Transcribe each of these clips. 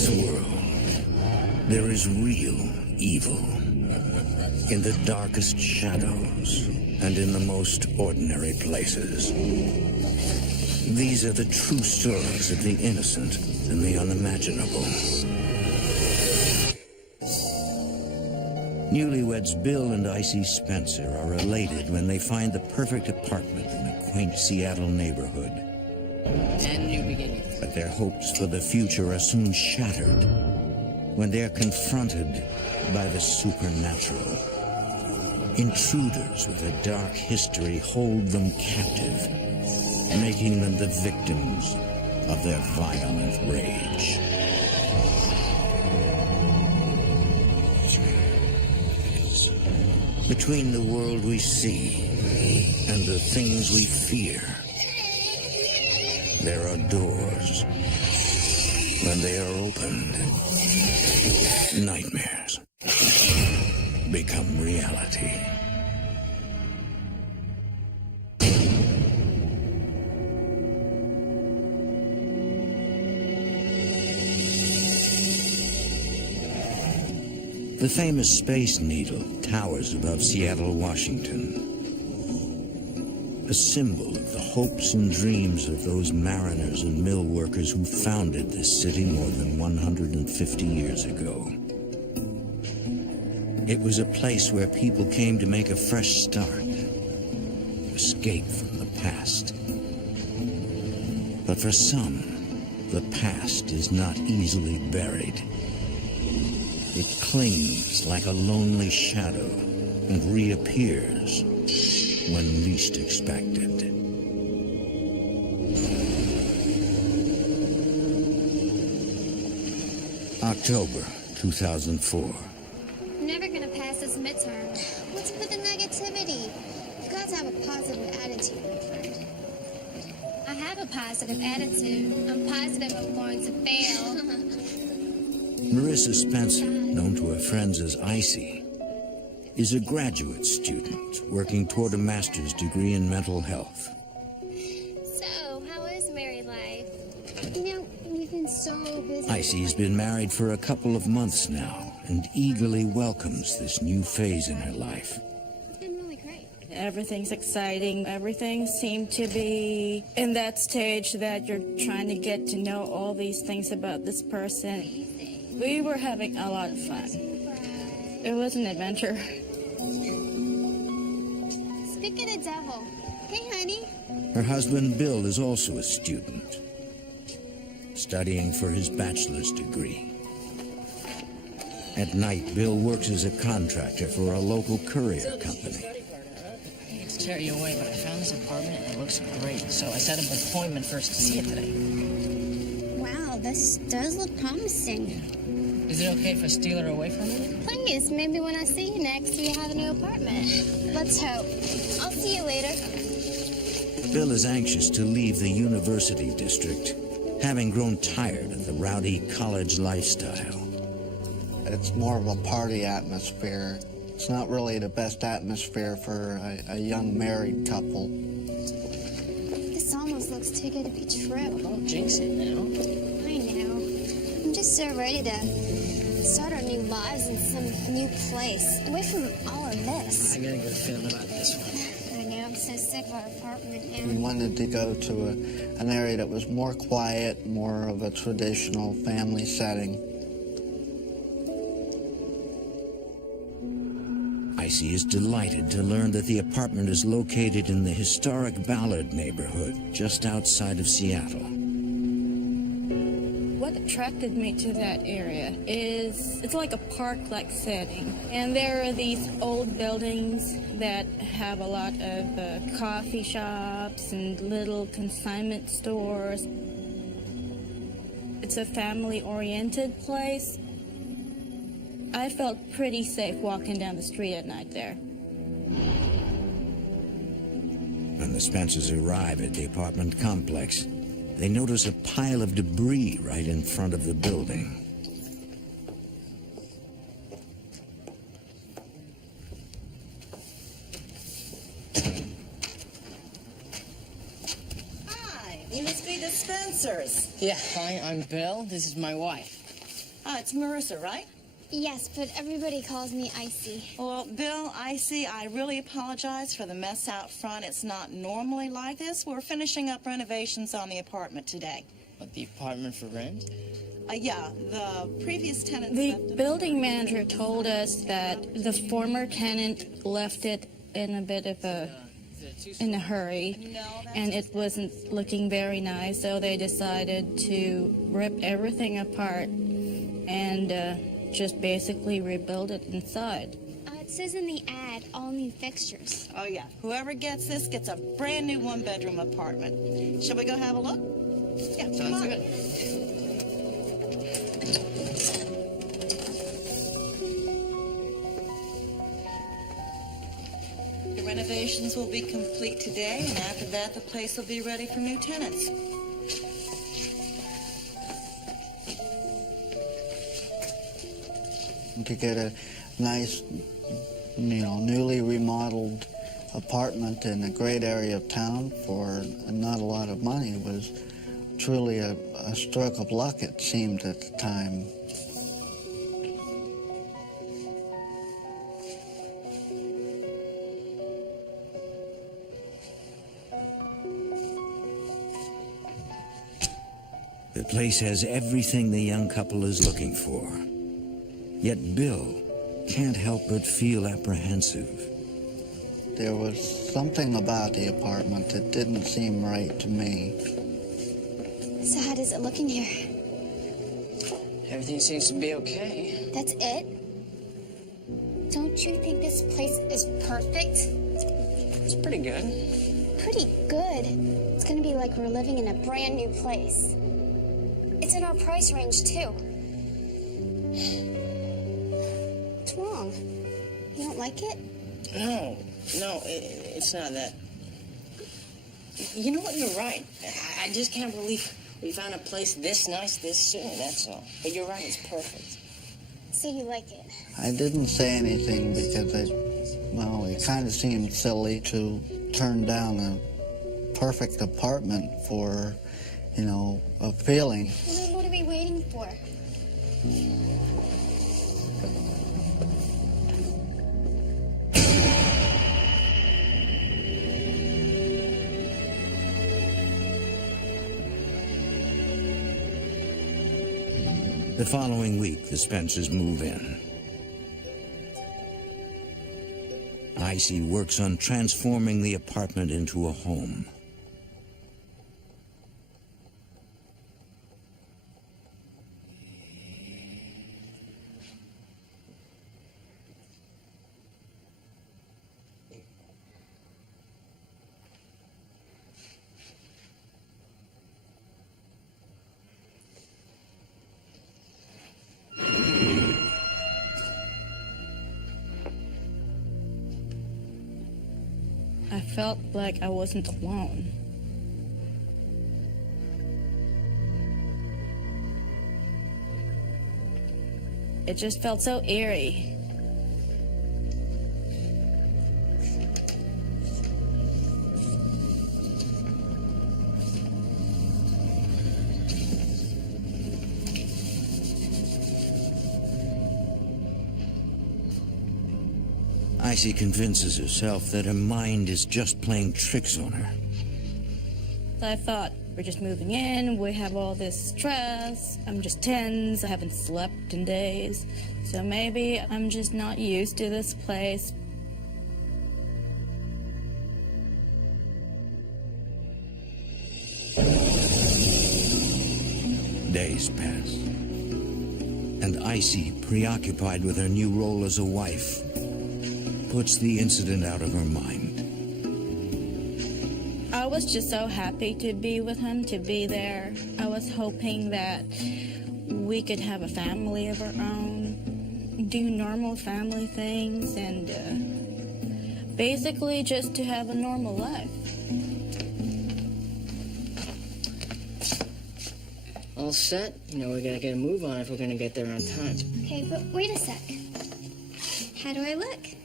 this world, there is real evil in the darkest shadows and in the most ordinary places. These are the true stories of the innocent and the unimaginable. Newlyweds Bill and Icy Spencer are elated when they find the perfect apartment in a quaint Seattle neighborhood. And new beginnings. But their hopes for the future are soon shattered when they are confronted by the supernatural. Intruders with a dark history hold them captive, making them the victims of their violent rage. Between the world we see and the things we fear, there are doors. When they are opened, nightmares become reality. The famous Space Needle towers above Seattle, Washington, a symbol of the hopes and dreams of those mariners and mill workers who founded this city more than 150 years ago. It was a place where people came to make a fresh start, escape from the past. But for some, the past is not easily buried. It clings like a lonely shadow and reappears when least expected. October 2004. I'm never gonna pass this midterm. What's with the negativity? You've got to have a positive attitude, my friend. I have a positive attitude. I'm positive I'm going to fail. Marissa Spencer, known to her friends as Icy, is a graduate student working toward a master's degree in mental health. So, how is married life? You know, we've been so busy. Icy's been married for a couple of months now and eagerly welcomes this new phase in her life. It's been really great. Everything's exciting. Everything seemed to be in that stage that you're trying to get to know all these things about this person. We were having a lot of fun. It was an adventure. Speak of the devil. Hey, honey. Her husband, Bill, is also a student, studying for his bachelor's degree. At night, Bill works as a contractor for a local courier company. I hate to tear you away, but I found this apartment and it looks great. So I set up an appointment for us to see it today. Wow, this does look promising. Is it okay if I steal her away from you? Please, maybe when I see you next, you have a new apartment. Let's hope. I'll see you later. Bill is anxious to leave the university district, having grown tired of the rowdy college lifestyle. It's more of a party atmosphere. It's not really the best atmosphere for a young married couple. This almost looks too good to be true. Don't jinx it now. I know. I'm just so ready to start our new lives in some new place, away from all of this. I got a good feeling about this one. I know, I'm so sick of our apartment We now. wanted to go to an area that was more quiet, more of a traditional family setting. Icy is delighted to learn that the apartment is located in the historic Ballard neighborhood, just outside of Seattle. What attracted me to that area is it's like a park-like setting. And there are these old buildings that have a lot of coffee shops and little consignment stores. It's a family-oriented place. I felt pretty safe walking down the street at night there. When the Spencers arrive at the apartment complex, they notice a pile of debris right in front of the building. Hi, you must be the Spencers. Yeah, hi, I'm Bill. This is my wife. It's Marissa, right? Yes, but everybody calls me Icy. Well, Bill, Icy, I really apologize for the mess out front. It's not normally like this. We're finishing up renovations on the apartment today. What, the apartment for rent? Yeah, the previous tenants The left it. building manager told us that the former tenant left it in a bit of in a hurry, and it wasn't looking very nice, so they decided to rip everything apart and just basically rebuild it inside. It says in the ad, all new fixtures. Oh, yeah. Whoever gets this gets a brand new one-bedroom apartment. Shall we go have a look? Yeah, come Sounds on. good. The renovations will be complete today, and after that, the place will be ready for new tenants. To get a nice, newly remodeled apartment in a great area of town for not a lot of money was truly a stroke of luck, it seemed at the time. The place has everything the young couple is looking for. Yet Bill can't help but feel apprehensive. There was something about the apartment that didn't seem right to me. So how does it look in here? Everything seems to be okay. That's it? Don't you think this place is perfect? It's pretty good. Pretty good. It's gonna be like we're living in a brand new place. It's in our price range, too. What's wrong? You don't like it? No, it's not that. You know what, you're right. I just can't believe we found a place this nice this soon, that's all. But you're right, it's perfect. So you like it? I didn't say anything because it kind of seemed silly to turn down a perfect apartment for, a feeling. Well, then what are we waiting for? The following week, the Spencers move in. Icy works on transforming the apartment into a home. I felt like I wasn't alone. It just felt so eerie. Icy convinces herself that her mind is just playing tricks on her. I thought, we're just moving in, we have all this stress, I'm just tense, I haven't slept in days, so maybe I'm just not used to this place. Days pass, and Icy, preoccupied with her new role as a wife, puts the incident out of her mind. I was just so happy to be with him, to be there. I was hoping that we could have a family of our own, do normal family things, and basically just to have a normal life. All set? We gotta get a move on if we're gonna get there on time. Okay, but wait a sec. How do I look?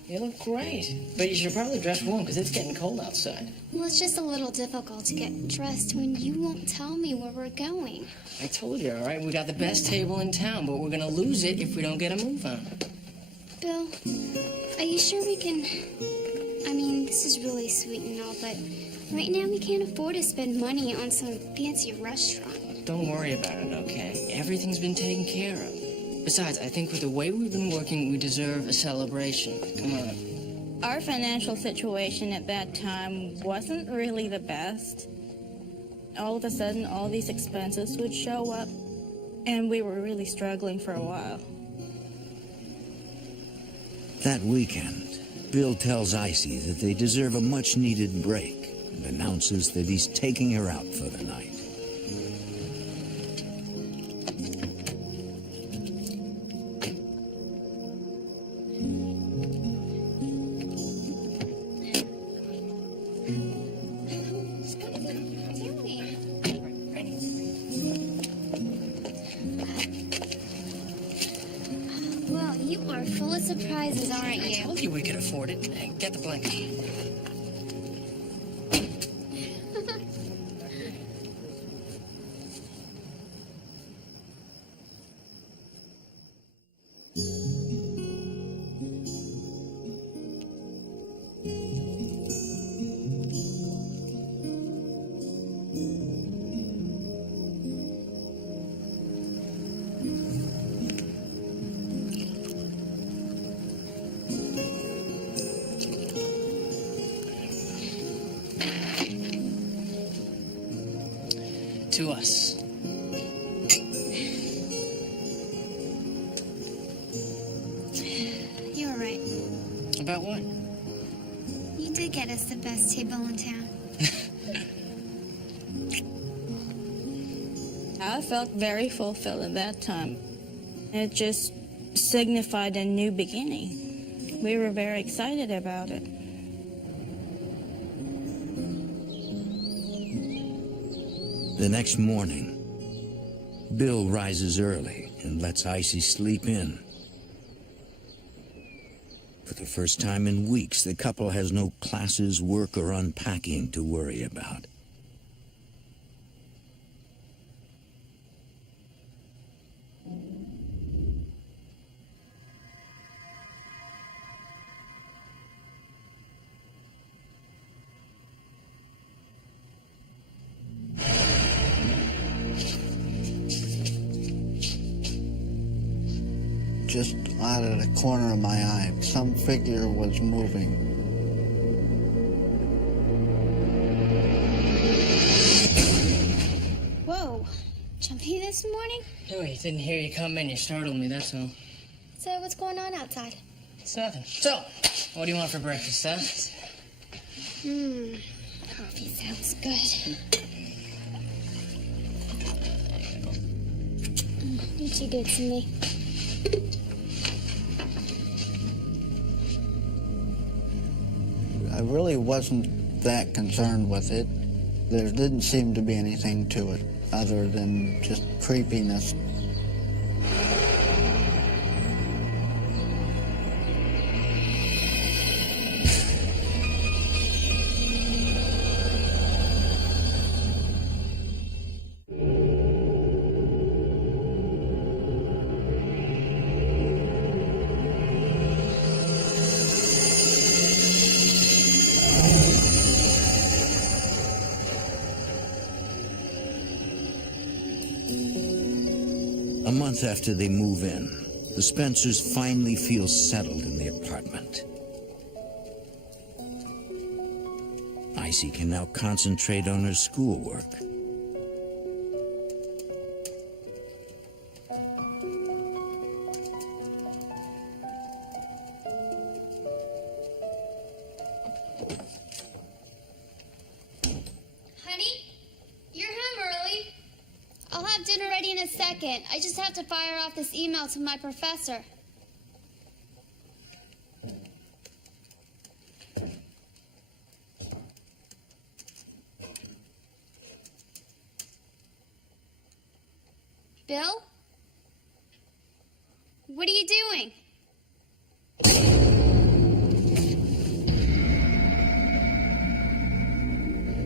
You look great. But you should probably dress warm because it's getting cold outside. Well, it's just a little difficult to get dressed when you won't tell me where we're going. I told you, all right? We got the best table in town, but we're going to lose it if we don't get a move on. Bill, are you sure we can... I mean, this is really sweet and all, but right now we can't afford to spend money on some fancy restaurant. Don't worry about it, okay? Everything's been taken care of. Besides, I think with the way we've been working, we deserve a celebration. Come on. Our financial situation at that time wasn't really the best. All of a sudden, all these expenses would show up, and we were really struggling for a while. That weekend, Bill tells Icy that they deserve a much-needed break and announces that he's taking her out for the night. Well, you are full of surprises, aren't I you? told you we could afford it. Hey, get the blanket. To us. You were right. About what? You did get us the best table in town. I felt very fulfilled at that time. It just signified a new beginning. We were very excited about it. The next morning, Bill rises early and lets Icy sleep in. For the first time in weeks, the couple has no classes, work, or unpacking to worry about. Just out of the corner of my eye, some figure was moving. Whoa, jumpy this morning? No, I didn't hear you come in. You startled me, that's all. So what's going on outside? It's nothing. So, what do you want for breakfast, huh? Coffee sounds good. You're too good to me. I really wasn't that concerned with it. There didn't seem to be anything to it other than just creepiness. A month after they move in, the Spencers finally feel settled in the apartment. Icy can now concentrate on her schoolwork. Honey, you're home early. I'll have dinner ready in a second. I just have to fire off this email to my professor. Bill? What are you doing?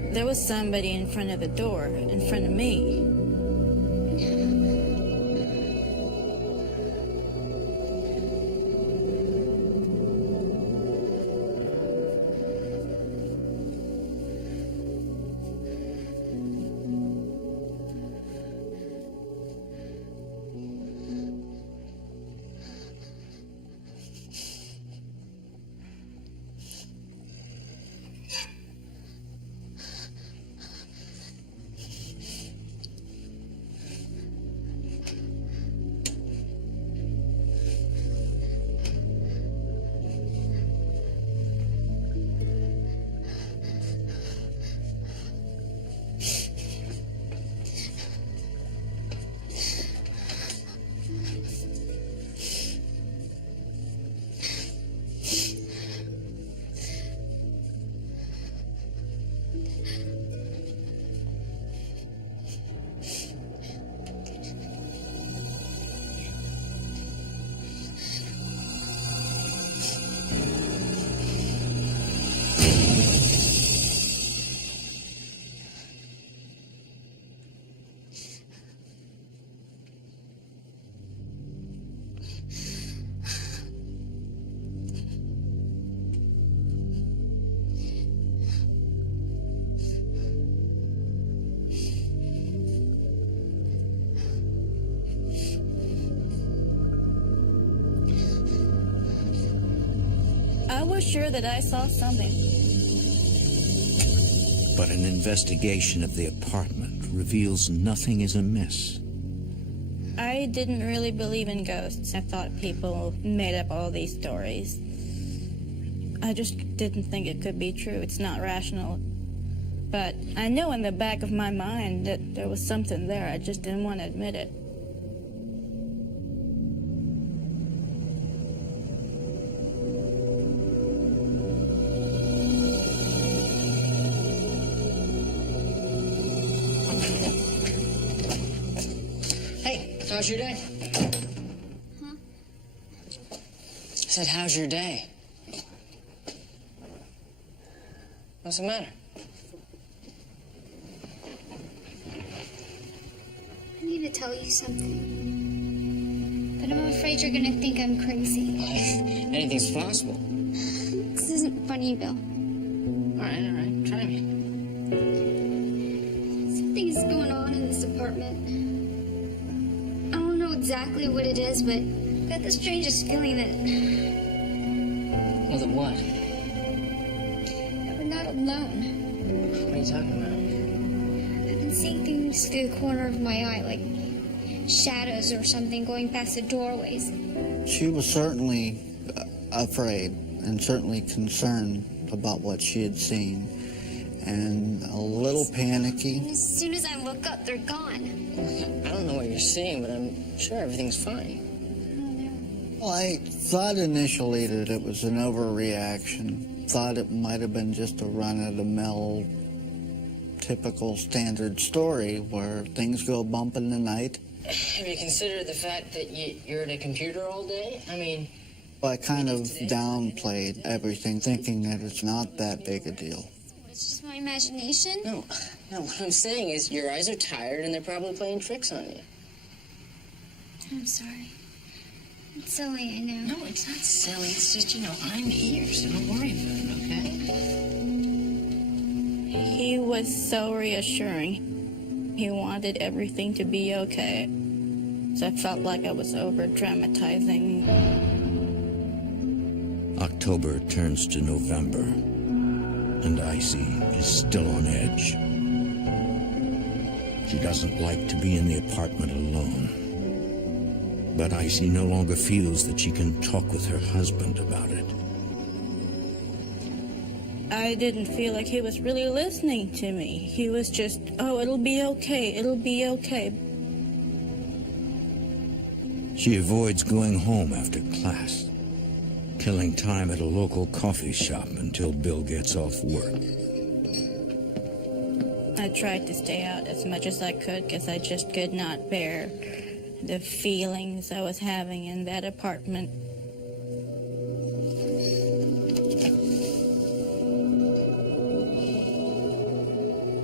There was somebody in front of the door, in front of me. I was sure that I saw something. But an investigation of the apartment reveals nothing is amiss. I didn't really believe in ghosts. I thought people made up all these stories. I just didn't think it could be true. It's not rational. But I knew in the back of my mind that there was something there. I just didn't want to admit it. How's your day? Huh? I said, how's your day? What's the matter? I need to tell you something. But I'm afraid you're gonna think I'm crazy. Anything's possible. This isn't funny, Bill. All right, try me. Something's going on in this apartment. I don't know exactly what it is, but I've got the strangest feeling that Well, then what? we're not alone. What are you talking about? I've been seeing things through the corner of my eye, like shadows or something going past the doorways. She was certainly afraid and certainly concerned about what she had seen, and a little panicky. And as soon as I look up, they're gone. I don't know what you're seeing, but I'm sure everything's fine. Well, I thought initially that it was an overreaction. Thought it might have been just a run-of-the-mill, typical standard story where things go bump in the night. Have you considered the fact that you're at a computer all day? I mean... I kind of downplayed everything, thinking that it's not that big a deal. It's just my imagination. No, what I'm saying is your eyes are tired and they're probably playing tricks on you. I'm sorry. It's silly, I know. No, it's not silly. It's just, I'm here, so don't worry about it, okay? He was so reassuring. He wanted everything to be okay. So I felt like I was over-dramatizing. October turns to November, and Icy is still on edge. She doesn't like to be in the apartment alone. But Icy no longer feels that she can talk with her husband about it. I didn't feel like he was really listening to me. He was just, oh, it'll be okay, it'll be okay. She avoids going home after class, killing time at a local coffee shop until Bill gets off work. I tried to stay out as much as I could because I just could not bear the feelings I was having in that apartment.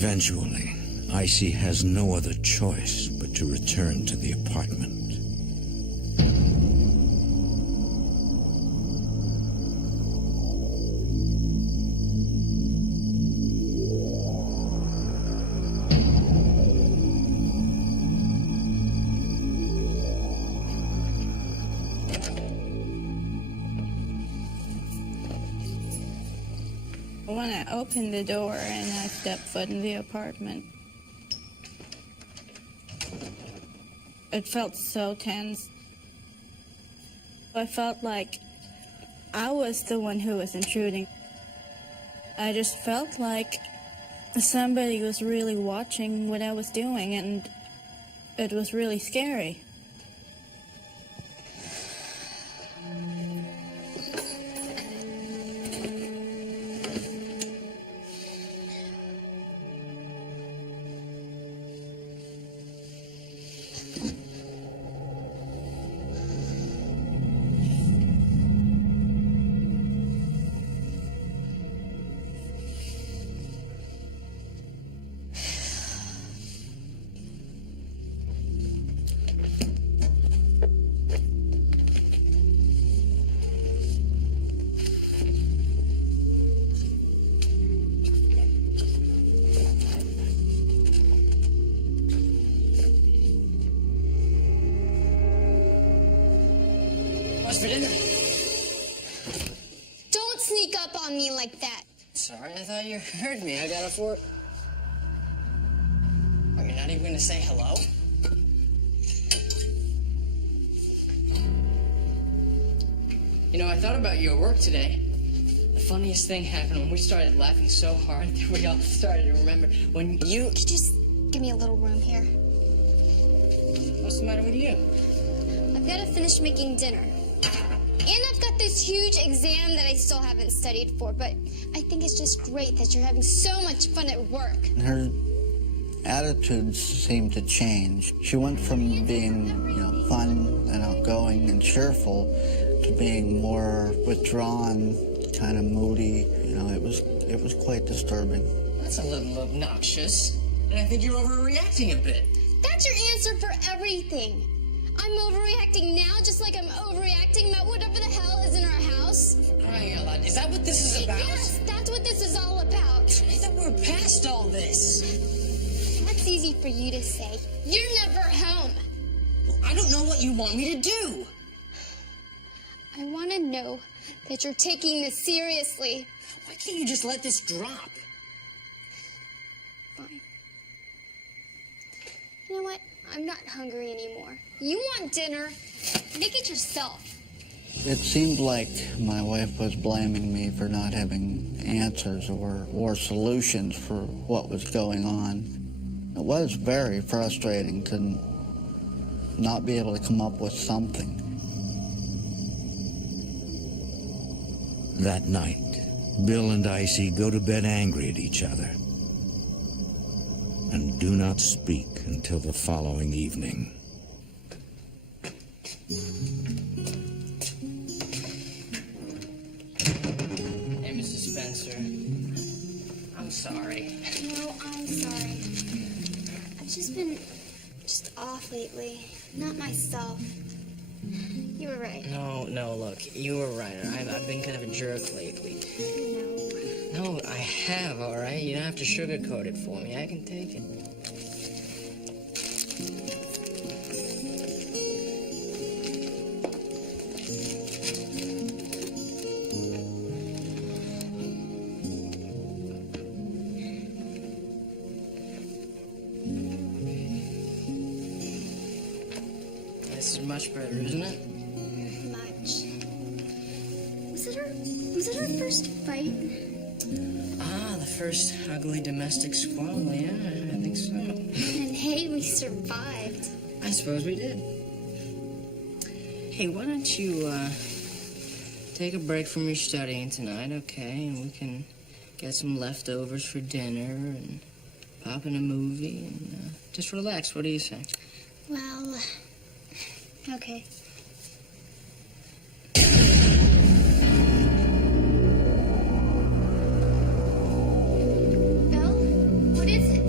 Eventually, Icy has no other choice but to return to the apartment. When I opened the door and I stepped foot in the apartment, it felt so tense. I felt like I was the one who was intruding. I just felt like somebody was really watching what I was doing, and it was really scary. What's for dinner? Don't sneak up on me like that. Sorry, I thought you heard me. I got a fork. Oh, you're not even gonna say hello? You know, I thought about your work today. The funniest thing happened when we started laughing so hard that we all started to remember when you... Could you just give me a little room here? What's the matter with you? I've got to finish making dinner. And I've got this huge exam that I still haven't studied for, but I think it's just great that you're having so much fun at work. Her attitudes seemed to change. She went from being, fun and outgoing and cheerful to being more withdrawn, kind of moody. It was quite disturbing. That's a little obnoxious. And I think you're overreacting a bit. That's your answer for everything. I'm overreacting now, just like I'm overreacting about whatever the hell is in our house. Crying out loud. Is that what this is about? Yes, that's what this is all about. I thought we were past all this. That's easy for you to say. You're never home. Well, I don't know what you want me to do. I want to know that you're taking this seriously. Why can't you just let this drop? Fine. You know what? I'm not hungry anymore. You want dinner? Make it yourself. It seemed like my wife was blaming me for not having answers or solutions for what was going on. It was very frustrating to not be able to come up with something. That night, Bill and Icy go to bed angry at each other and do not speak until the following evening. Hey, Mrs. Spencer. I'm sorry. No, I'm sorry. I've just been off lately. Not myself. You were right. No, look, you were right. I've been kind of a jerk lately. No. No, I have, all right? You don't have to sugarcoat it for me. I can take it. This is much better, isn't it? Much. Was it our first fight? Ah, the first ugly domestic squabble, yeah, I think so. And hey, we survived. I suppose we did. Hey, why don't you, take a break from your studying tonight, okay? And we can get some leftovers for dinner and pop in a movie and, just relax. What do you say? Well, okay. Bill, what is it?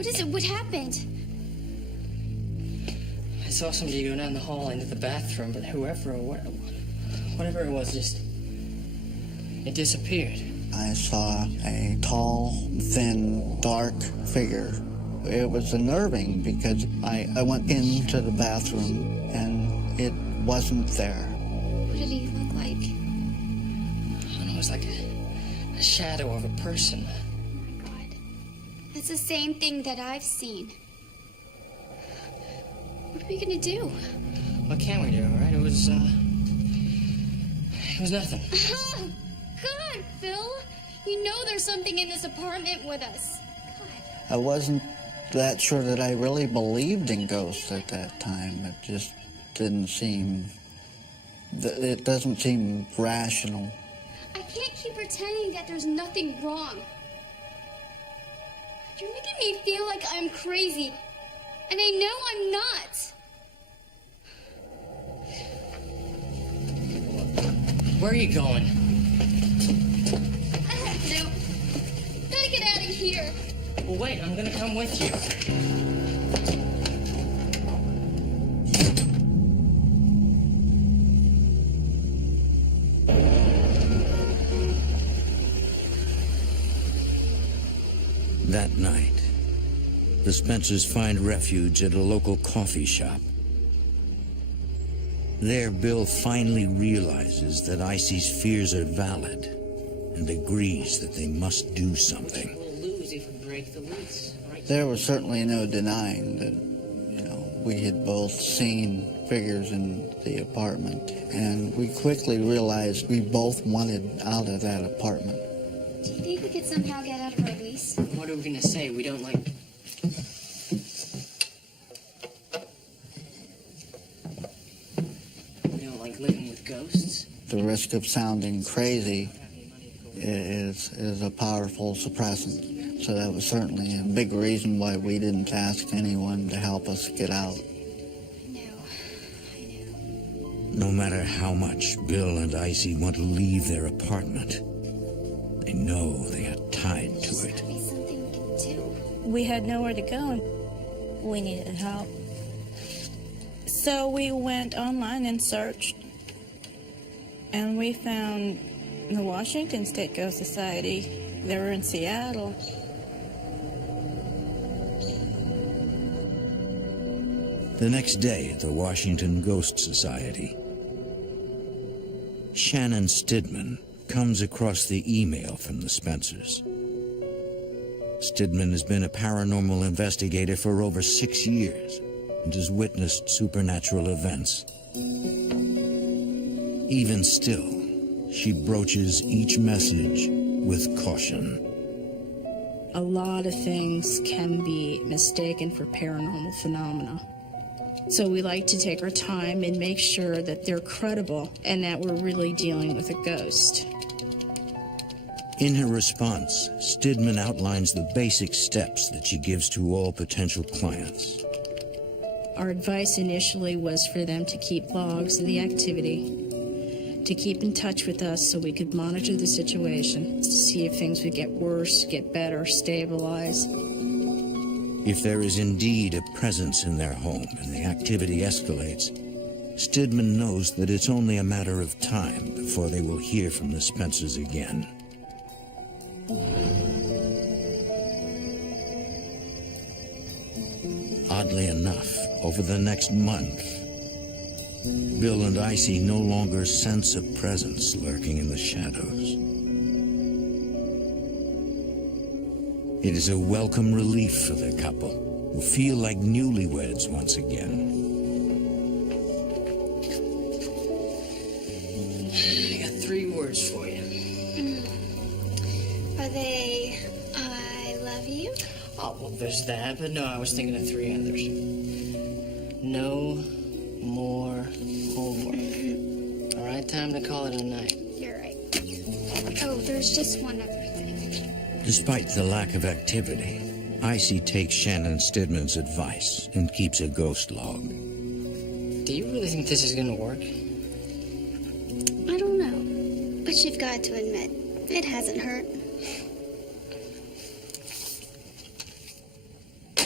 What is it? What happened? I saw somebody go down the hall into the bathroom, but whoever or whatever it was, it disappeared. I saw a tall, thin, dark figure. It was unnerving because I went into the bathroom and it wasn't there. What did he look like? I don't know, it was like a shadow of a person. Oh my God. That's the same thing that I've seen. What are we gonna do? What can we do, all right? It was nothing. Oh, God, Phil. You know there's something in this apartment with us. God. I wasn't that sure that I really believed in ghosts at that time. It just didn't seem... It doesn't seem rational. I can't keep pretending that there's nothing wrong. You're making me feel like I'm crazy. And I know I'm not. Where are you going? I don't know. Gotta get out of here. Well, wait, I'm gonna come with you. That night, the Spencers find refuge at a local coffee shop. There, Bill finally realizes that Icy's fears are valid and agrees that they must do something. We'll lose if we break the lease, right? There was certainly no denying that, we had both seen figures in the apartment, and we quickly realized we both wanted out of that apartment. Do you think we could somehow get out of our lease? What are we gonna say? We don't like... We don't like living with ghosts? The risk of sounding crazy is a powerful suppressant. So that was certainly a big reason why we didn't ask anyone to help us get out. I know. No matter how much Bill and Icy want to leave their apartment, they know they are tied to There's it. gotta be something we can do. We had nowhere to go and we needed help. So we went online and searched, and we found the Washington State Ghost Society. They were in Seattle. The next day at the Washington Ghost Society, Shannon Stidman comes across the email from the Spencers. Stidman has been a paranormal investigator for over 6 years and has witnessed supernatural events. Even still, she broaches each message with caution. A lot of things can be mistaken for paranormal phenomena. So we like to take our time and make sure that they're credible and that we're really dealing with a ghost. In her response, Stidman outlines the basic steps that she gives to all potential clients. Our advice initially was for them to keep logs of the activity, to keep in touch with us so we could monitor the situation, to see if things would get worse, get better, stabilize. If there is indeed a presence in their home and the activity escalates, Stidman knows that it's only a matter of time before they will hear from the Spencers again. Oddly enough, over the next month, Bill and Icy no longer sense a presence lurking in the shadows. It is a welcome relief for the couple, who feel like newlyweds once again. I got 3 words for you. Are they, I love you? Oh, well, there's that, but no, I was thinking of 3 others. No more homework. All right, time to call it a night. You're right. Oh, there's just one other thing. Despite the lack of activity, Icy takes Shannon Stidman's advice and keeps a ghost log. Do you really think this is gonna work? I don't know, but you've got to admit, it hasn't hurt.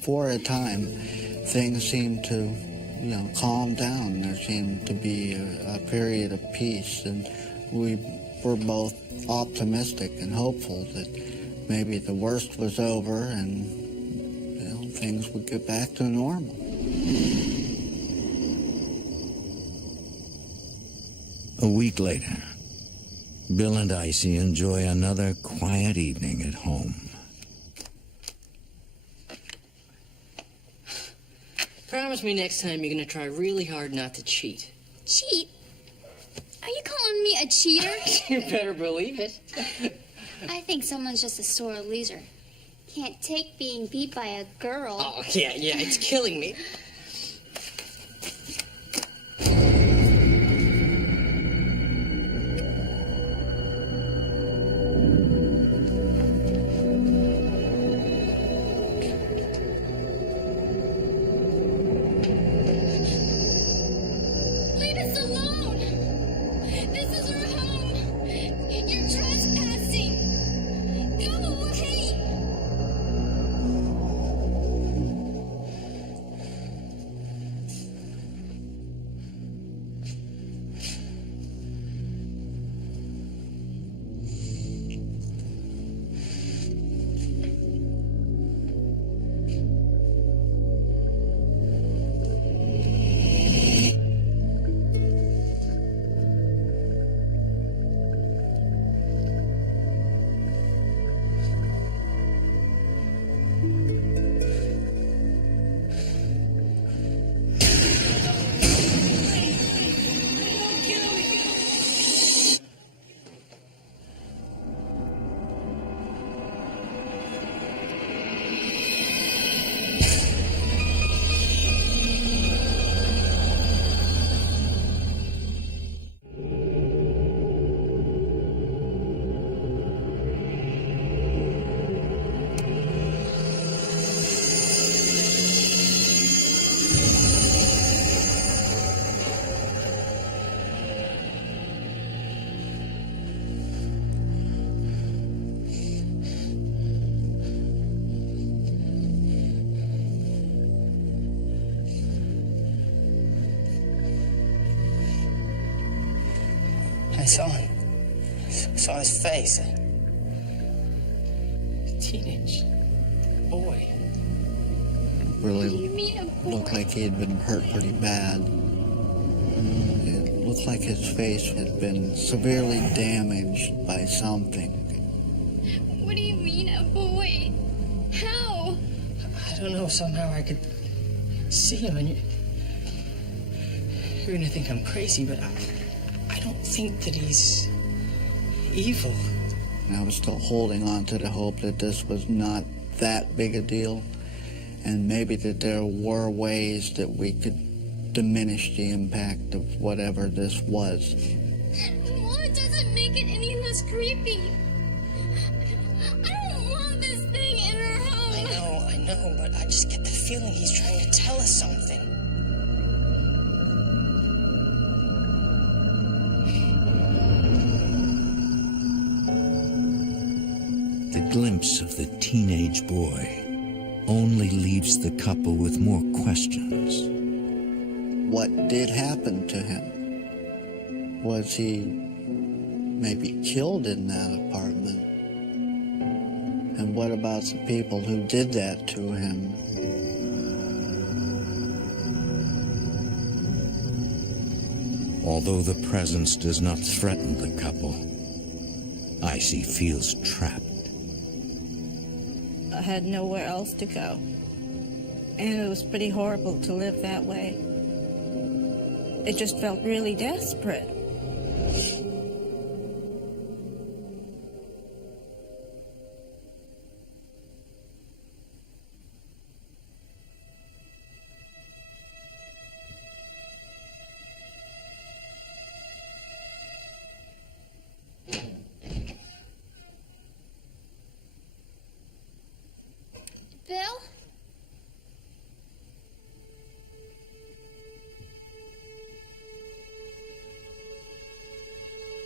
for a time, things seemed to, calm down. There seemed to be a period of peace, and we were both optimistic and hopeful that maybe the worst was over and, things would get back to normal. A week later, Bill and Icy enjoy another quiet evening at home. Promise me next time you're gonna try really hard not to cheat. Cheat? Are you calling me a cheater? You better believe it. I think someone's just a sore loser. Can't take being beat by a girl. Oh, yeah, it's killing me. Leave us alone! This is our home! You're trespassing! Go away! I saw him. Saw his face. A teenage boy. Really You mean a boy? looked like he had been hurt pretty bad. It looked like his face had been severely damaged by something. What do you mean a boy? How? I don't know, somehow I could see him, and you're gonna think I'm crazy, but I don't think that he's evil. And I was still holding on to the hope that this was not that big a deal, and maybe that there were ways that we could diminish the impact of whatever this was. Well, it doesn't make it any less creepy. I don't want this thing in our home. I know, but I just get the feeling he's trying to tell us something. The glimpse of the teenage boy only leaves the couple with more questions. What did happen to him? Was he maybe killed in that apartment? And what about the people who did that to him? Although the presence does not threaten the couple, Icy feels trapped. I had nowhere else to go. And it was pretty horrible to live that way. It just felt really desperate. Bill?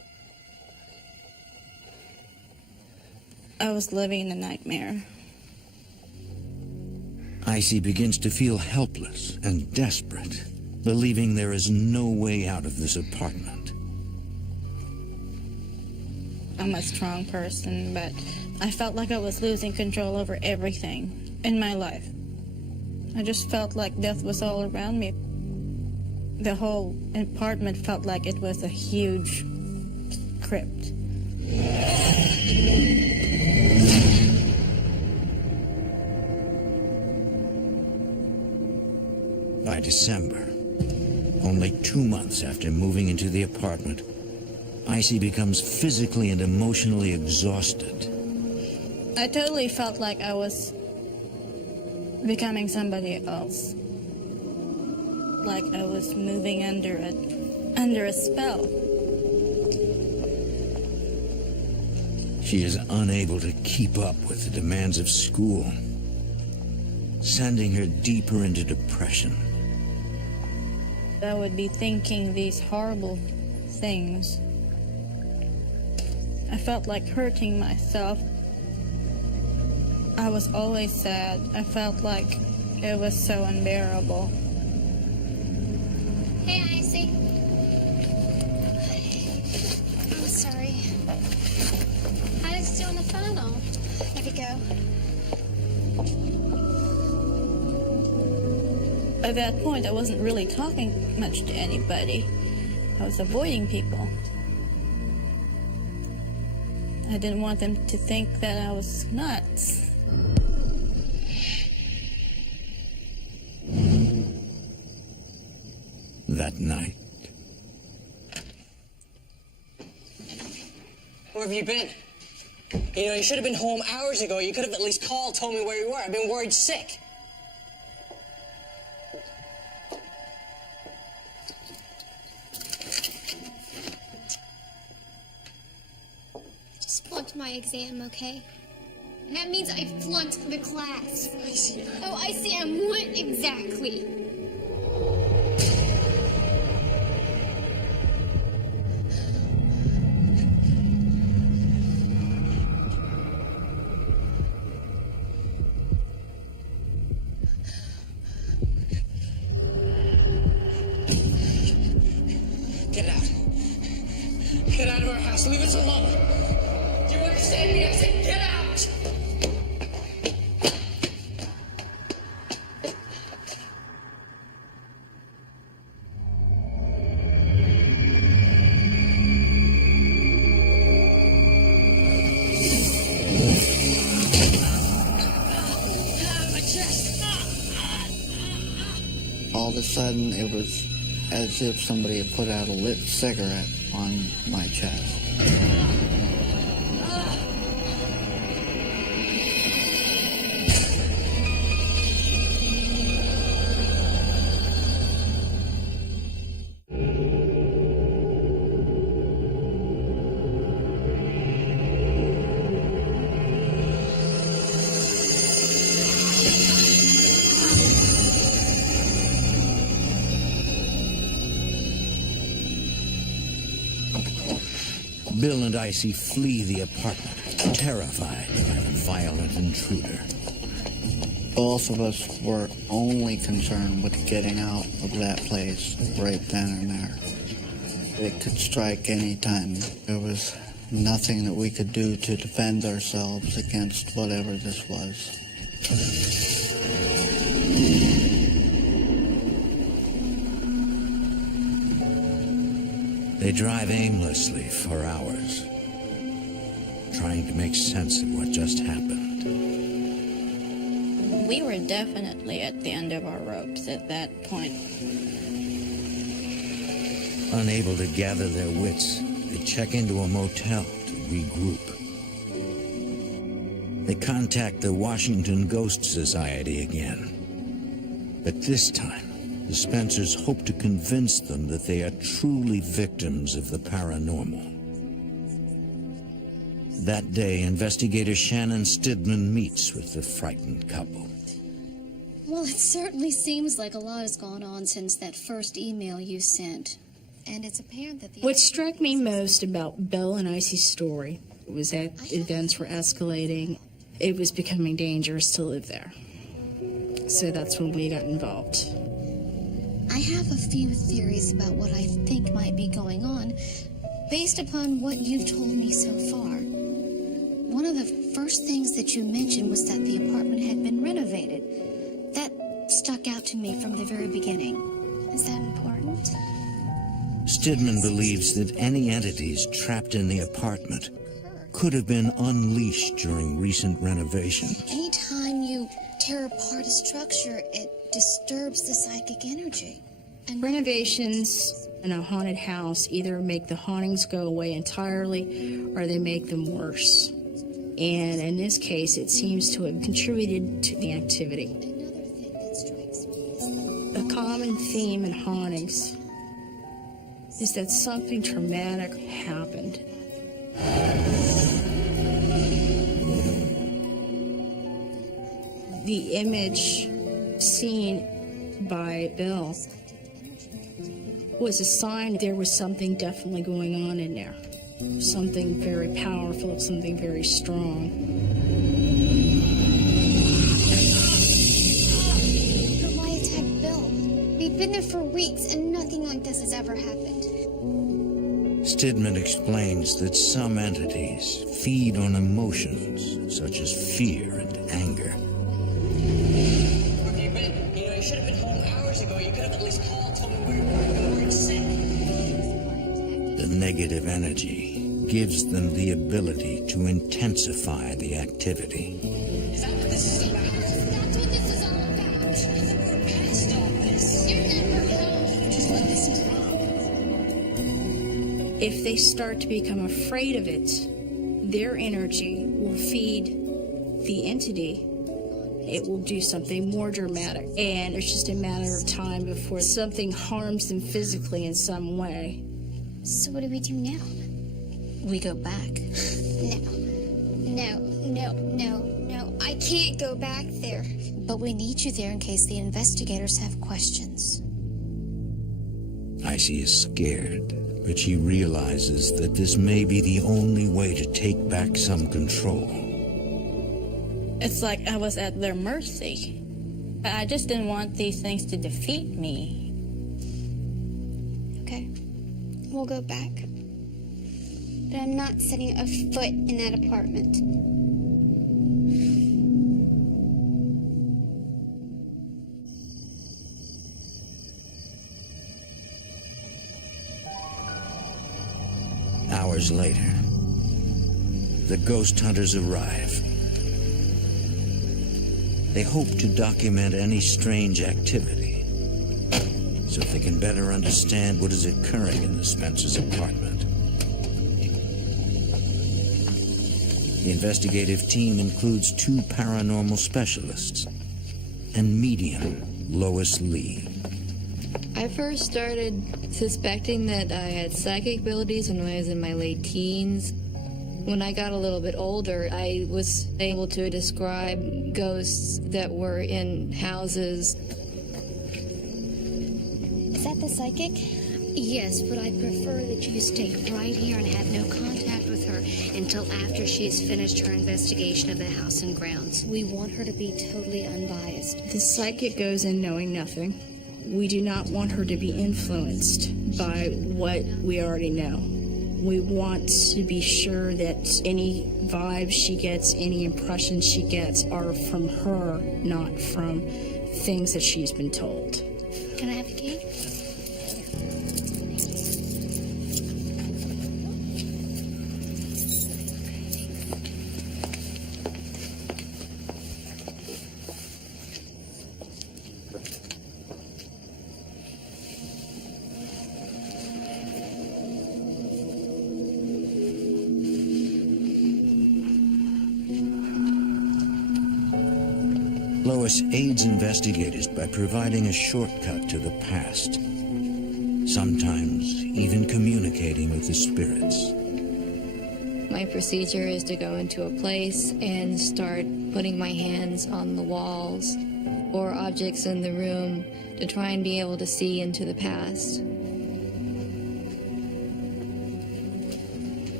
I was living in a nightmare. Icy begins to feel helpless and desperate, believing there is no way out of this apartment. I'm a strong person, but I felt like I was losing control over everything in my life. I just felt like death was all around me. The whole apartment felt like it was a huge crypt. By December, only 2 months after moving into the apartment, Icy becomes physically and emotionally exhausted. I totally felt like I was becoming somebody else. Like I was moving under a spell. She is unable to keep up with the demands of school, sending her deeper into depression. I would be thinking these horrible things. I felt like hurting myself. I was always sad. I felt like it was so unbearable. Hey, Icy. I'm sorry. How did you do on the final? Here we go. At that point, I wasn't really talking much to anybody. I was avoiding people. I didn't want them to think that I was nuts. That night, Where have you been? You know, you should have been home hours ago. You could have at least called, told me where you were. I've been worried sick. Just flunked my exam, okay? That means I flunked the class. Oh, Icy, I'm what exactly? Get out. Get out of our house. Leave us alone. Do you understand me? I said get out. My chest. All of a sudden, it was as if somebody had put out a lit cigarette on my chest. Bill and Icy flee the apartment, terrified by the violent intruder. Both of us were only concerned with getting out of that place right then and there. It could strike any time. There was nothing that we could do to defend ourselves against whatever this was. They drive aimlessly for hours, trying to make sense of what just happened. We were definitely at the end of our ropes at that point. Unable to gather their wits, they check into a motel to regroup. They contact the Washington Ghost Society again. But this time, the Spencers hope to convince them that they are truly victims of the paranormal. That day, investigator Shannon Stidman meets with the frightened couple. Well, it certainly seems like a lot has gone on since that first email you sent. And it's apparent that the... What struck me most about Bill and Icy's story It was that events were escalating. It was becoming dangerous to live there. So that's when we got involved. I have a few theories about what I think might be going on based upon what you've told me so far. One of the first things that you mentioned was that the apartment had been renovated. That stuck out to me from the very beginning. Is that important? Stidman believes that any entities trapped in the apartment could have been unleashed during recent renovations. Anytime you tear apart a structure, it disturbs the psychic energy. And Renovations in a haunted house either make the hauntings go away entirely or they make them worse. And in this case, it seems to have contributed to the activity. another thing that strikes me is A common theme in hauntings is that something traumatic happened. The image seen by Bill was a sign there was something definitely going on in there. Something very powerful, something very strong. But why attack Bill? We've been there for weeks and nothing like this has ever happened. Stidman explains that some entities feed on emotions such as fear and anger. Where have you been? You know, you should have been home hours ago. You could have at least called, told me where you were. You weren't sick. The negative energy gives them the ability to intensify the activity. Is that what this is about? That's what this is all about. We're past all this. You're never home. Just let this drop. If they start to become afraid of it, their energy will feed the entity. It will do something more dramatic, and it's just a matter of time before something harms them physically in some way. So what do we do now? we go back. No. I can't go back there. But we need you there in case the investigators have questions. Icy is scared, but she realizes that this may be the only way to take back some control. It's like I was at their mercy. I just didn't want these things to defeat me. Okay, we'll go back. But I'm not setting a foot in that apartment. Hours later, the ghost hunters arrive. They hope to document any strange activity so they can better understand what is occurring in the Spencers' apartment. The investigative team includes 2 paranormal specialists and medium Lois Lee. I first started suspecting that I had psychic abilities when I was in my late teens. When I got a little bit older, I was able to describe ghosts that were in houses. Is that the psychic? Yes, but I prefer that you stay right here and have no contact with her until after she has finished her investigation of the house and grounds. We want her to be totally unbiased. The psychic goes in knowing nothing. We do not want her to be influenced by what we already know. We want to be sure that any vibes she gets, any impressions she gets are from her, not from things that she's been told. Can I have the key? Lois aids investigators by providing a shortcut to the past, sometimes even communicating with the spirits. My procedure is to go into a place and start putting my hands on the walls or objects in the room to try and be able to see into the past.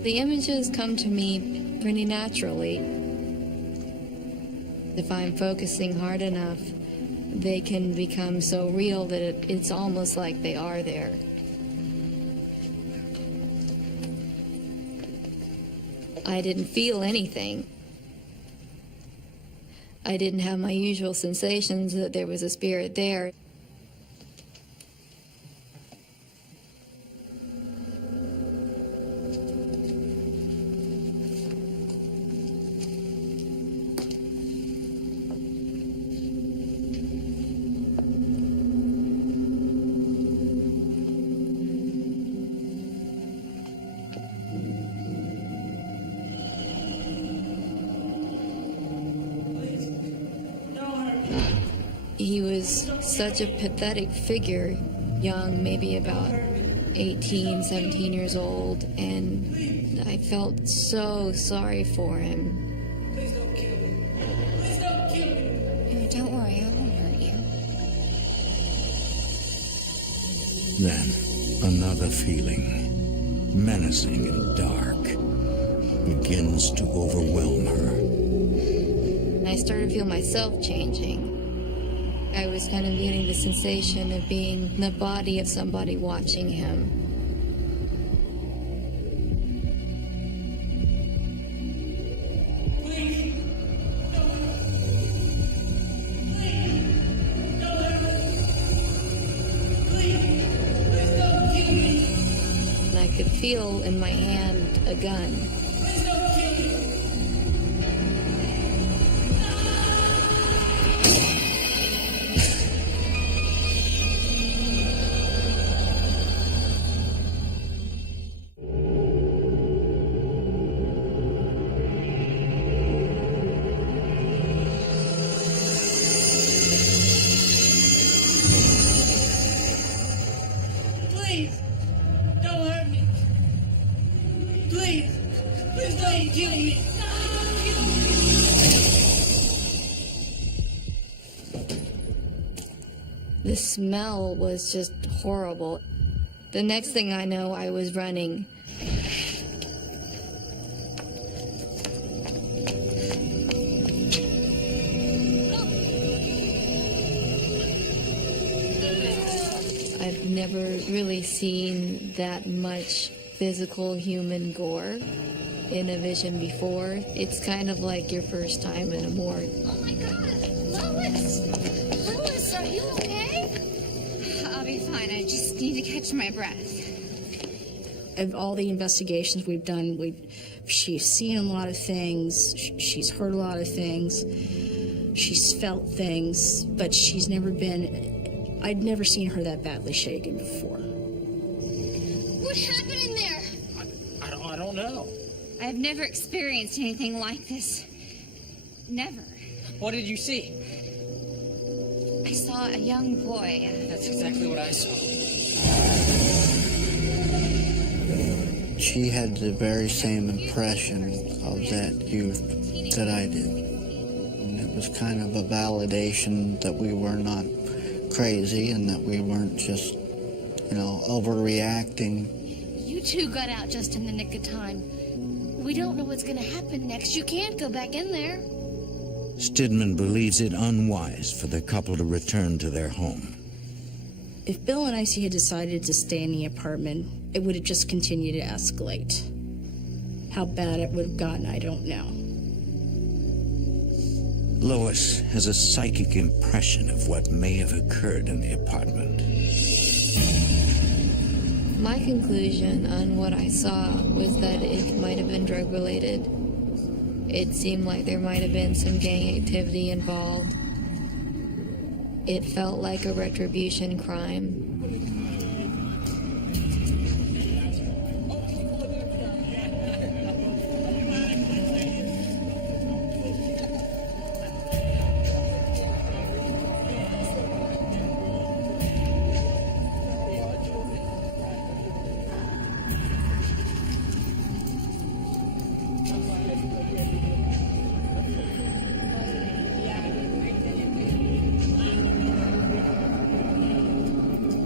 The images come to me pretty naturally. If I'm focusing hard enough, they can become so real that it's almost like they are there. I didn't feel anything. I didn't have my usual sensations that there was a spirit there. He was such a pathetic figure, young, maybe about 18, 17 years old, and I felt so sorry for him. Please don't kill me. Please don't kill me. Don't worry, I won't hurt you. Then, another feeling, menacing and dark, begins to overwhelm her. I started to feel myself changing. I was kind of getting the sensation of being the body of somebody watching him. Please. Please don't kill me. And I could feel in my hand a gun. Please don't kill me. Please, don't hurt me. Please, please don't kill me. The smell was just horrible. The next thing I know, I was running. I've never really seen that much physical human gore in a vision before. It's kind of like your first time in a morgue. Oh my God, Lois! Lois, are you okay? I'll be fine. I just need to catch my breath. Of all the investigations we've done, she's seen a lot of things, she's heard a lot of things, she's felt things, but she's never been... I'd never seen her that badly shaken before. What happened in there? I don't know. I've never experienced anything like this. Never. What did you see? I saw a young boy. That's exactly what I saw. She had the very same impression of that youth that I did. And it was kind of a validation that we were not crazy and that we weren't just, overreacting. You two got out just in the nick of time. We don't know what's going to happen next. You can't go back in there. Stidman believes it unwise for the couple to return to their home. If Bill and Icy had decided to stay in the apartment, it would have just continued to escalate. How bad it would have gotten, I don't know. Lois has a psychic impression of what may have occurred in the apartment. My conclusion on what I saw was that it might have been drug-related. It seemed like there might have been some gang activity involved. It felt like a retribution crime.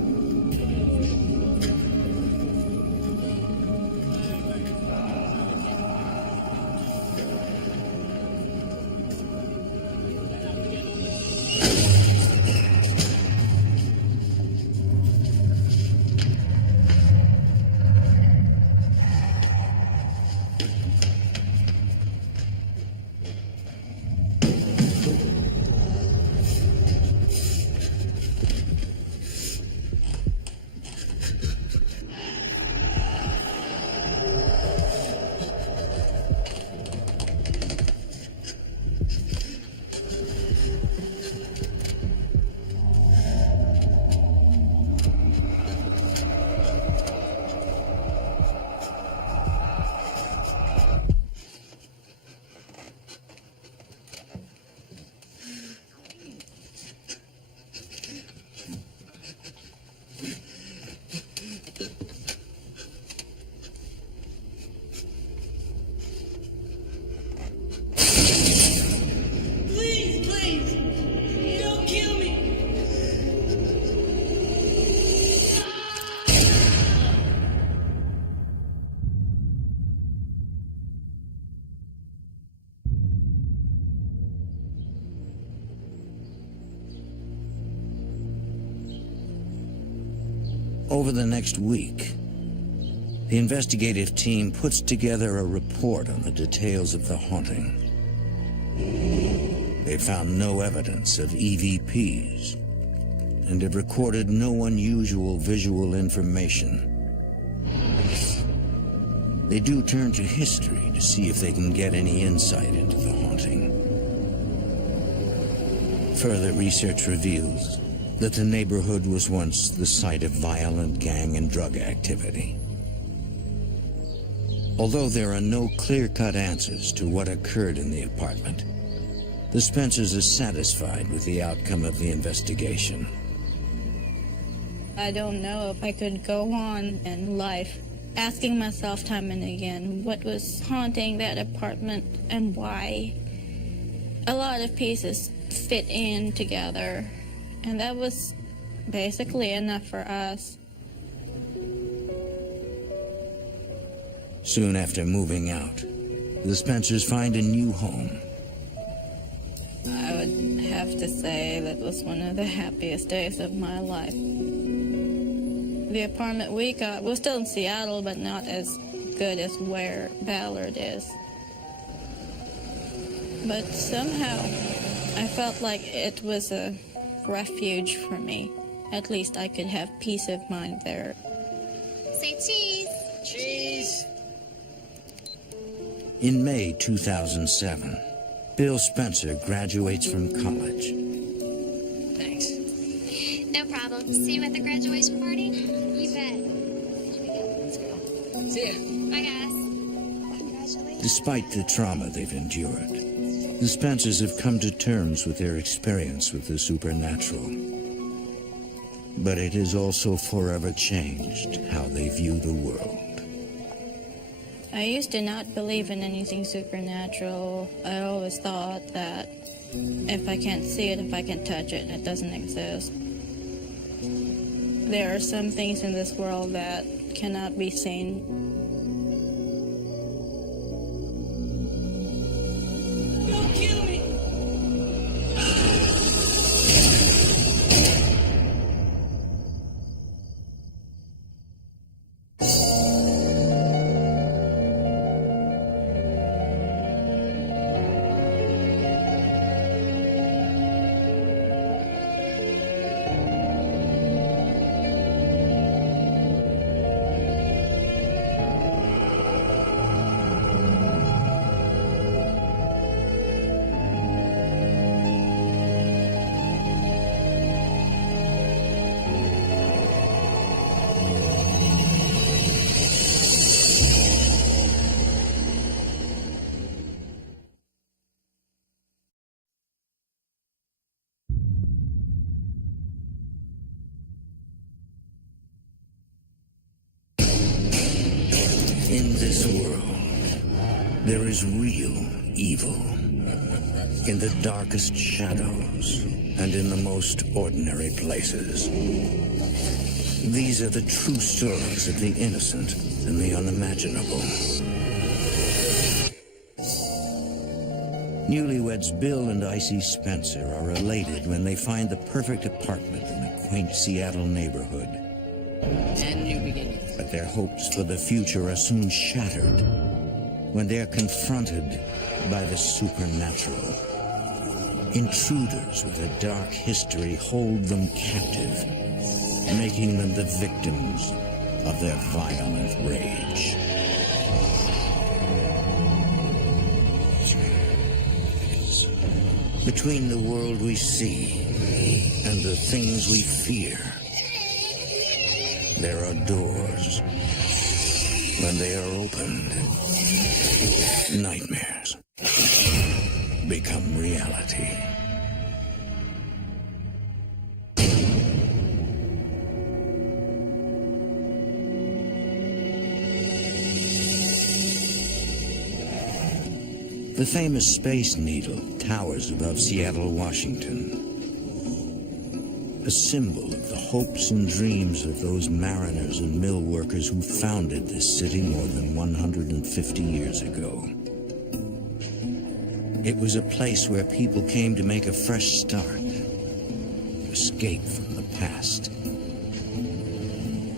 Over the next week, the investigative team puts together a report on the details of the haunting. They found no evidence of EVPs and have recorded no unusual visual information. They do turn to history to see if they can get any insight into the haunting. Further research reveals that the neighborhood was once the site of violent gang and drug activity. Although there are no clear-cut answers to what occurred in the apartment, the Spencers are satisfied with the outcome of the investigation. I don't know if I could go on in life asking myself time and again what was haunting that apartment and why. A lot of pieces fit in together, and that was basically enough for us. Soon after moving out, the Spencers find a new home. I would have to say that was one of the happiest days of my life. The apartment we got was still in Seattle, but not as good as where Ballard is. But somehow, I felt like it was a refuge for me. At least I could have peace of mind there. Say cheese. Cheese. In May 2007, Bill Spencer graduates from college. Thanks. No problem. See you at the graduation party? You bet. Let's go. See ya. Bye, guys. Congratulations. Despite the trauma they've endured, the Spencers have come to terms with their experience with the supernatural. But it has also forever changed how they view the world. I used to not believe in anything supernatural. I always thought that if I can't see it, if I can touch it, it doesn't exist. There are some things in this world that cannot be seen. Don't kill me. In this world, there is real evil. In the darkest shadows and in the most ordinary places. These are the true stories of the innocent and the unimaginable. Newlyweds Bill and Icy Spencer are elated when they find the perfect apartment in a quaint Seattle neighborhood. And new beginnings. But their hopes for the future are soon shattered when they are confronted by the supernatural. Intruders with a dark history hold them captive, making them the victims of their violent rage. Between the world we see and the things we fear, there are doors. When they are opened, nightmares become reality. The famous Space Needle towers above Seattle, Washington. A symbol of the hopes and dreams of those mariners and mill workers who founded this city more than 150 years ago. It was a place where people came to make a fresh start, to escape from the past.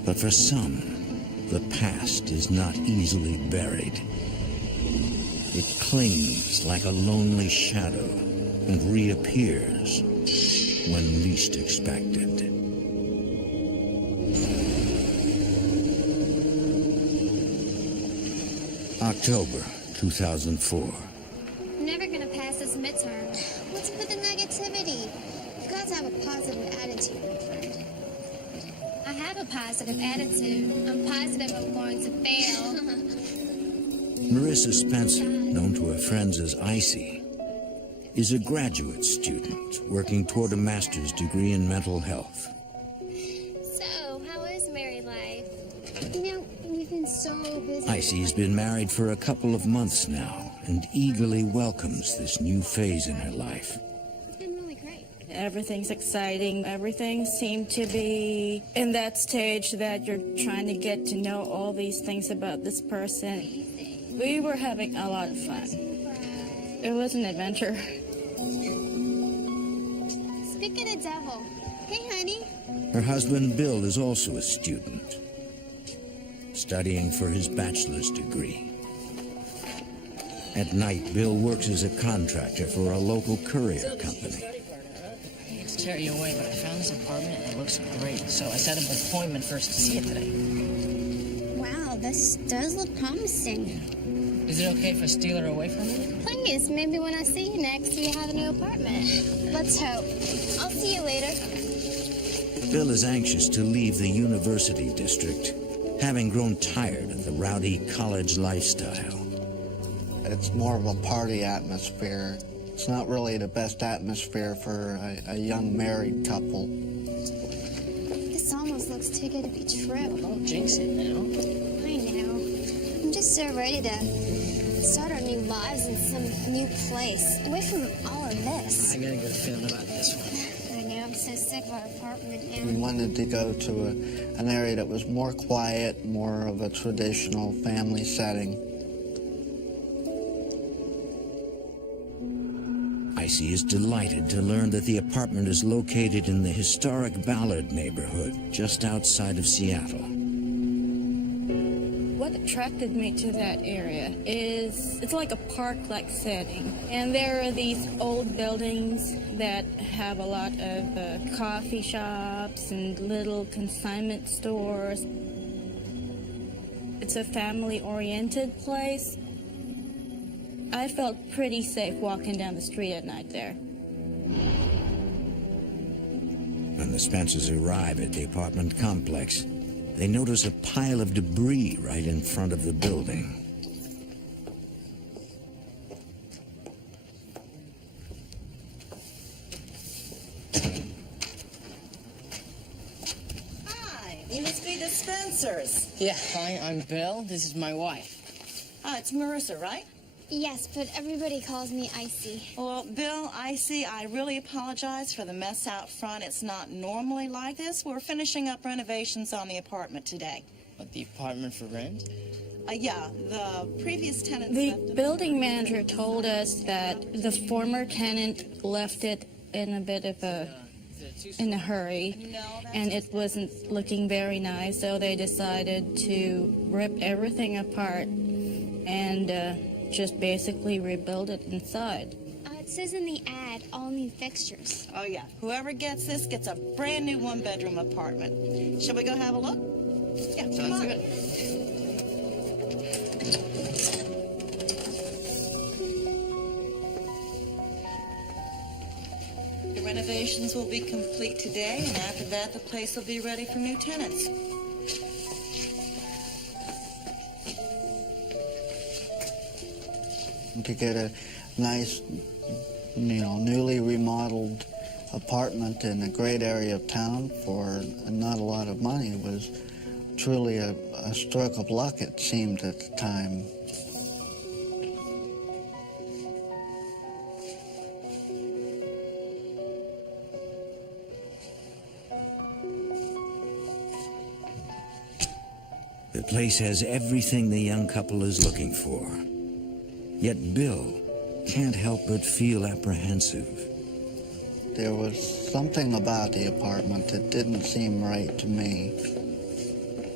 But for some, the past is not easily buried. It clings like a lonely shadow and reappears when least expected. October 2004. I'm never gonna pass this midterm. What's with the negativity? You've got to have a positive attitude, my friend. I have a positive attitude. I'm positive I'm going to fail. Marissa Spencer, known to her friends as Icy, is a graduate student working toward a master's degree in mental health. So, how is married life? You know, we've been so busy. Icy's been married for a couple of months now and eagerly welcomes this new phase in her life. It's been really great. Everything's exciting. Everything seemed to be in that stage that you're trying to get to know all these things about this person. We were having a lot of fun. It was an adventure. Speak of the devil. Hey, honey. Her husband, Bill, is also a student, studying for his bachelor's degree. At night, Bill works as a contractor for a local courier company. I hate to tear you away, but I found this apartment and it looks great. So I set up an appointment for us to see it today. Wow, this does look promising. Is it okay if I steal her away from you? Please, maybe when I see you next, you have a new apartment. Let's hope. I'll see you later. Bill is anxious to leave the university district, having grown tired of the rowdy college lifestyle. It's more of a party atmosphere. It's not really the best atmosphere for a young married couple. This almost looks too good to be true. Don't jinx it now. I know. I'm just so ready to start our new lives in some new place, away from all of this. I got a good feeling about this one. I know, I'm so sick of our apartment We now. wanted to go to an area that was more quiet, more of a traditional family setting. Icy is delighted to learn that the apartment is located in the historic Ballard neighborhood, just outside of Seattle. What attracted me to that area is it's like a park-like setting. And there are these old buildings that have a lot of coffee shops and little consignment stores. It's a family-oriented place. I felt pretty safe walking down the street at night there. When the Spencers arrive at the apartment complex, they notice a pile of debris right in front of the building. Hi, you must be the Spencers. Yeah, hi, I'm Bill. This is my wife. It's Marissa, right? Yes, but everybody calls me Icy. Well, Bill, Icy, I really apologize for the mess out front. It's not normally like this. We're finishing up renovations on the apartment today. What, the apartment for rent? Yeah, the previous tenants The left. building manager told us that the former tenant left it in a bit of in a hurry, and it wasn't looking very nice, so they decided to rip everything apart and just basically rebuild it inside. It says in the ad, all new fixtures. Oh, yeah. Whoever gets this gets a brand new one-bedroom apartment. Shall we go have a look? Yeah, come Sounds on. good. The renovations will be complete today, and after that, the place will be ready for new tenants. To get a nice, newly remodeled apartment in a great area of town for not a lot of money was truly a stroke of luck, it seemed at the time. The place has everything the young couple is looking for. Yet Bill can't help but feel apprehensive. There was something about the apartment that didn't seem right to me.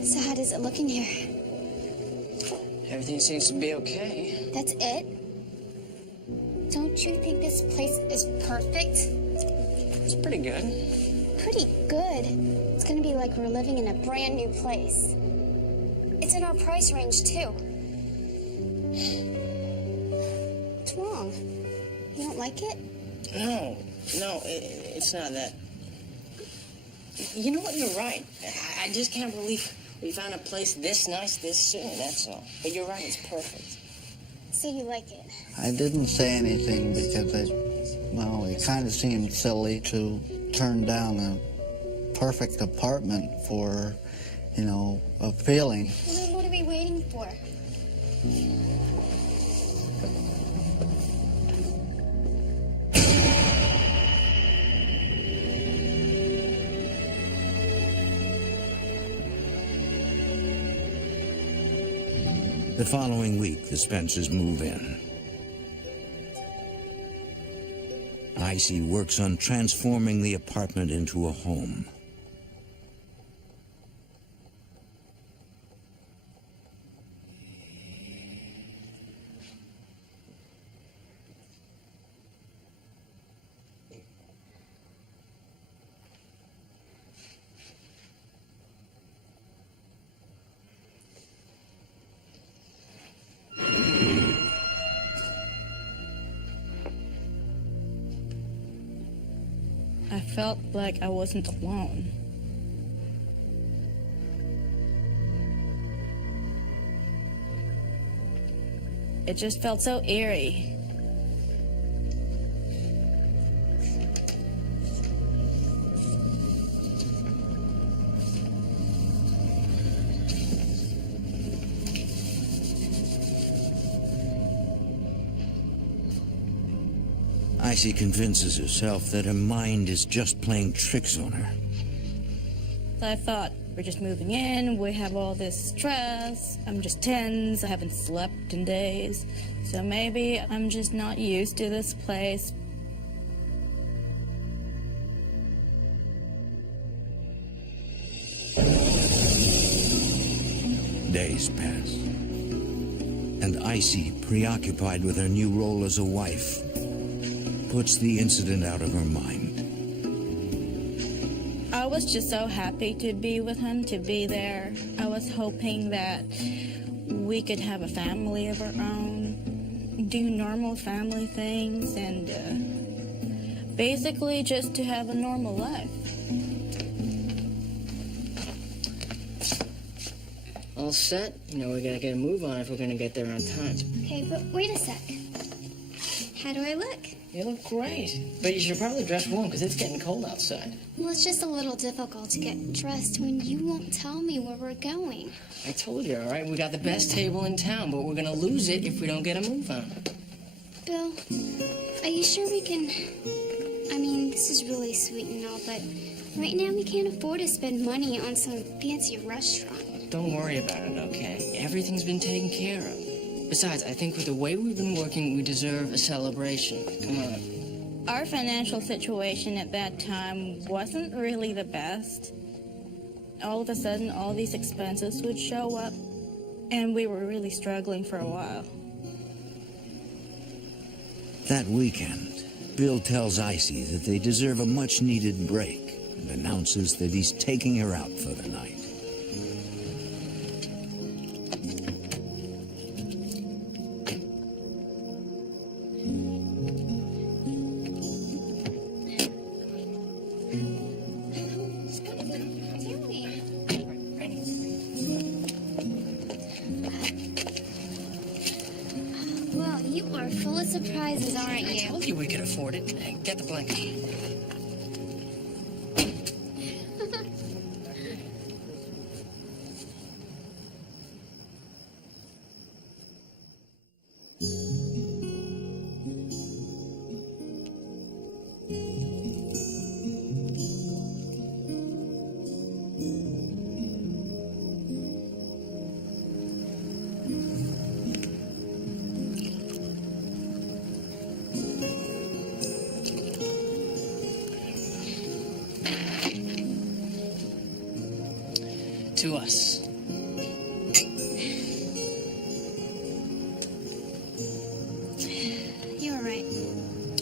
So how does it look in here? Everything seems to be okay. That's it? Don't you think this place is perfect? It's pretty good. Pretty good. It's gonna be like we're living in a brand new place. It's in our price range, too. What's wrong? You don't like it? No, it's not that. You know what, you're right. I just can't believe we found a place this nice this soon, that's all. But you're right, it's perfect. So you like it? I didn't say anything because it kind of seemed silly to turn down a perfect apartment for, a feeling. Well, then what are we waiting for? The following week, the Spencers move in. Icy works on transforming the apartment into a home. I felt like I wasn't alone. It just felt so eerie. Icy convinces herself that her mind is just playing tricks on her. I thought, we're just moving in, we have all this stress, I'm just tense, I haven't slept in days, so maybe I'm just not used to this place. Days pass, and Icy, preoccupied with her new role as a wife, puts the incident out of her mind. I was just so happy to be with him, to be there. I was hoping that we could have a family of our own, do normal family things, and basically just to have a normal life. All set? We gotta get a move on if we're gonna get there on time. Okay, but wait a sec. How do I look? You look great. But you should probably dress warm because it's getting cold outside. Well, it's just a little difficult to get dressed when you won't tell me where we're going. I told you, all right? We got the best table in town, but we're gonna lose it if we don't get a move on. Bill, are you sure we can... I mean, this is really sweet and all, but right now we can't afford to spend money on some fancy restaurant. Don't worry about it, okay? Everything's been taken care of. Besides, I think with the way we've been working, we deserve a celebration. Come on. Our financial situation at that time wasn't really the best. All of a sudden, all these expenses would show up, and we were really struggling for a while. That weekend, Bill tells Icy that they deserve a much-needed break and announces that he's taking her out for the night. Well, you are full of surprises, aren't I you? told you we could afford it. Hey, get the blanket. To us.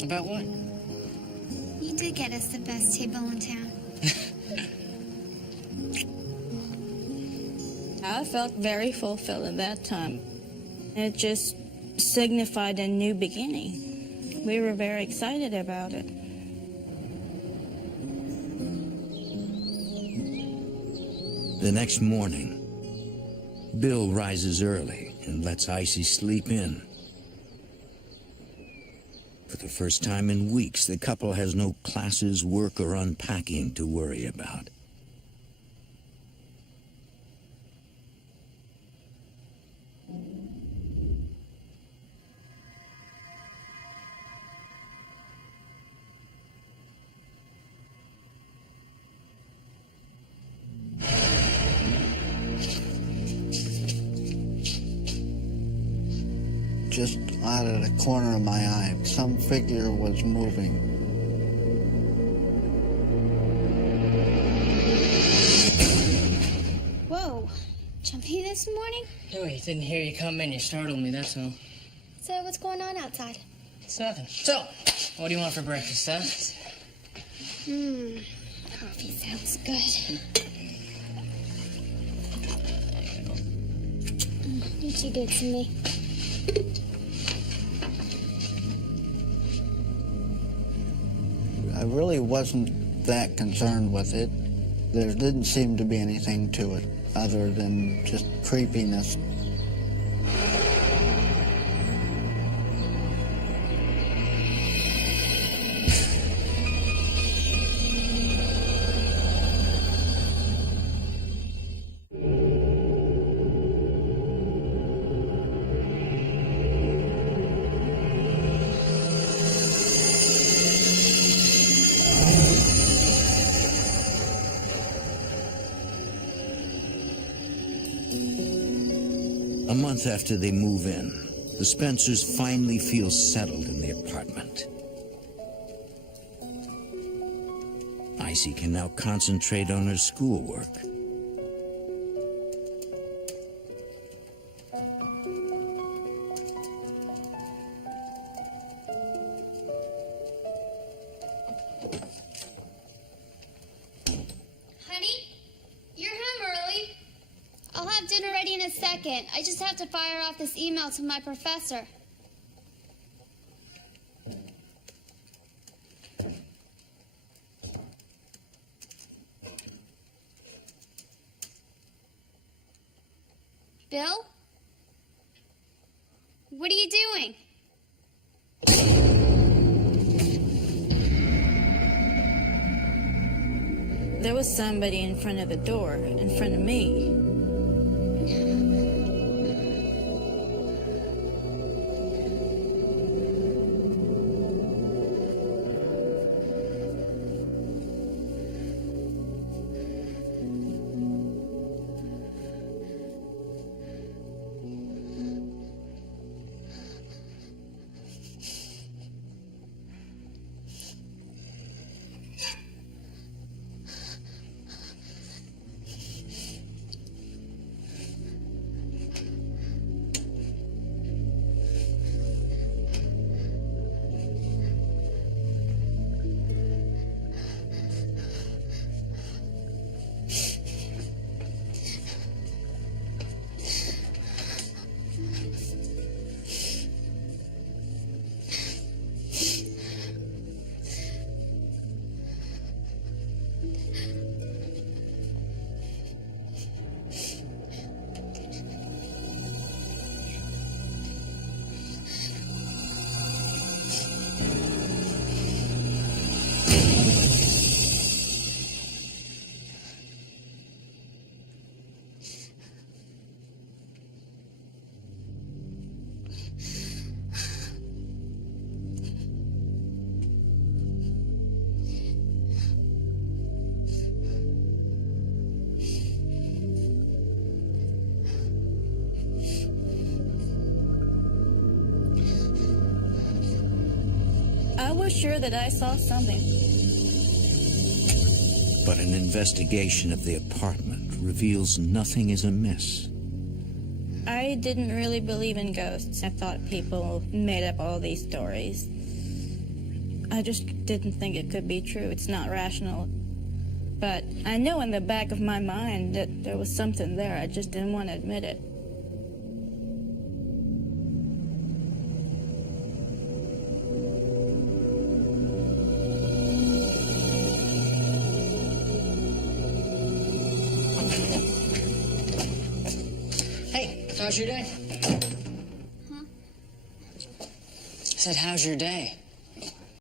About what? You did get us the best table in town. I felt very fulfilled at that time. It just signified a new beginning. We were very excited about it. The next morning, Bill rises early and lets Icy sleep in. For the first time in weeks, the couple has no classes, work, or unpacking to worry about. Just out of the corner of my eye, some figure was moving. Whoa. Jumpy this morning? No, I didn't hear you come in. You startled me, that's all. So what's going on outside? It's nothing. So, what do you want for breakfast, huh? Coffee sounds good. You're too good to me. I really wasn't that concerned with it. There didn't seem to be anything to it other than just creepiness. A month after they move in, the Spencers finally feel settled in the apartment. Icy can now concentrate on her schoolwork. Honey, you're home early. I'll have dinner ready in a second. I just have to fire off this email to my professor. Bill? What are you doing? There was somebody in front of the door, in front of me. I was sure that I saw something. But an investigation of the apartment reveals nothing is amiss. I didn't really believe in ghosts. I thought people made up all these stories. I just didn't think it could be true. It's not rational. But I know in the back of my mind that there was something there. I just didn't want to admit it. Hey, how's your day? Huh? I said, how's your day?